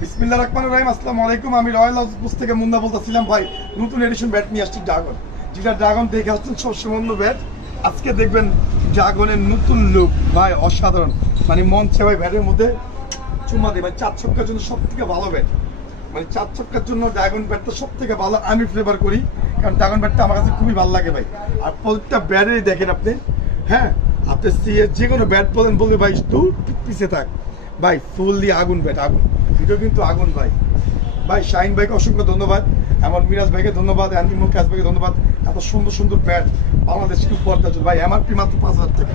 বিসমিল্লাহির রহমানির রহিম। আসসালামু আলাইকুম। আমি রয়্যাল হাউস থেকে মুন্না বলতেছিলাম। ভাই নতুন এডিশন ব্যাট নিয়ে আসছি ড্রাগন, যেটা ড্রাগন দেখে আসছেন সবসময় ব্যাট। আজকে দেখবেন ড্রাগনের নতুন লুক ভাই, অসাধারণ। মানে মন চায় ভাই ব্যাটের মধ্যে চুমা দেয় ভাই। 4 ছক্কার জন্য সব থেকে ভালো ব্যাট, মানে 4 ছক্কার জন্য ড্রাগন ব্যাটটা সব থেকে ভালো আমি ফেভার করি, কারণ ড্রাগন ব্যাটটা আমার কাছে খুবই ভালো লাগে ভাই। আর প্রত্যেকটা ব্যাটেরই দেখেন আপনি, হ্যাঁ আপনি যে কোনো ব্যাট বলেন বলবে ভাই দূর পিছিয়ে থাক ভাই, ফুললি আগুন ব্যাট, আগুন ভিডিও কিন্তু আগুন ভাই। ভাই শাহিন ভাইকে অসংখ্য ধন্যবাদ, আমার মিরাজ ভাইকে ধন্যবাদ, আনিমুল কাজ ভাইকে ধন্যবাদ। এত সুন্দর সুন্দর ব্যাট বাংলাদেশকে উপহার দেওয়ার ভাই। এমআরপি মাত্র 5,000 টাকা।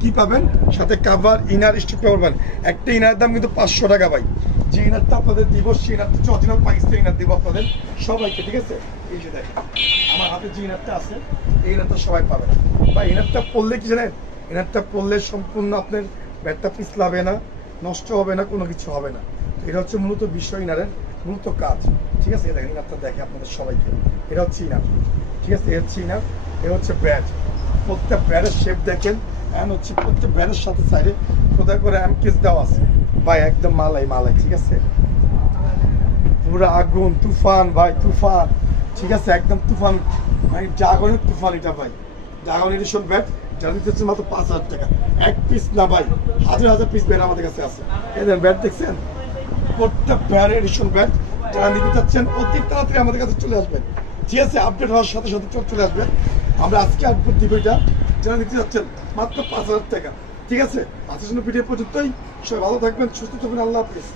কি পাবেন সাথে? কাভার, ইনার, স্টিক পাবেন। একটা ইনার দাম কিন্তু 500 টাকা ভাই। যে ইনারটা আপনাদের দিব সেই ইনারটা হচ্ছে অরিজিনাল পাকিস্তানি ইনার দিব আপনাদের সবাইকে, ঠিক আছে? এই যে দেখেন আমার হাতে যে ইনারটা আছে, এই ইনারটা সবাই পাবেন ভাই। ইনারটা পরলে কি জানেন, ইনারটা পরলে সম্পূর্ণ আপনার ব্যাটটা পিছলাবে না, নষ্ট হবে না, কোনো কিছু হবে না। এটা হচ্ছে মূলত বিষয় ইনারের মূলত কাজ, ঠিক আছে? দেখেন ইনারটা দেখে আপনাদের সবাইকে, এটা হচ্ছে ইনার, ঠিক আছে? এ হচ্ছে ইনার, এ হচ্ছে ব্যাট। প্রত্যেক ব্যাটের শেপ দেখেন, এন্ড হচ্ছে প্রত্যেক ব্যাটের সাথে সাইডে খোদা করে কেস দেওয়া আছে ভাই, একদম মালাই মালাই, ঠিক আছে? পুরো আগুন তুফান ভাই, তুফান, ঠিক আছে? একদম তুফান ভাই, ড্রাগনের তুফান এটা ভাই। ড্রাগন এডিশন ব্যাট যারা নিতে হচ্ছে মাত্র 5,000 টাকা। এক পিস না ভাই, হাজার হাজার পিস ব্যাট আমাদের কাছে আছে। এই দেখেন ব্যাট দেখছেন, প্রত্যেক ব্যাট এডিশন ব্যাট যারা নিতে চাচ্ছেন অতি তাড়াতাড়ি আমাদের কাছে চলে আসবেন, ঠিক আছে? আপডেট হওয়ার সাথে সাথে চলে আসবেন। আমরা আজকে আপডেট দিব এটা, যারা নিতে চাচ্ছেন মাত্র 5,000 টাকা, ঠিক আছে? আজকের জন্য ভিডিও পর্যন্তই। সবাই ভালো থাকবেন, সুস্থ থাকবেন, আল্লাহ হাফিজ।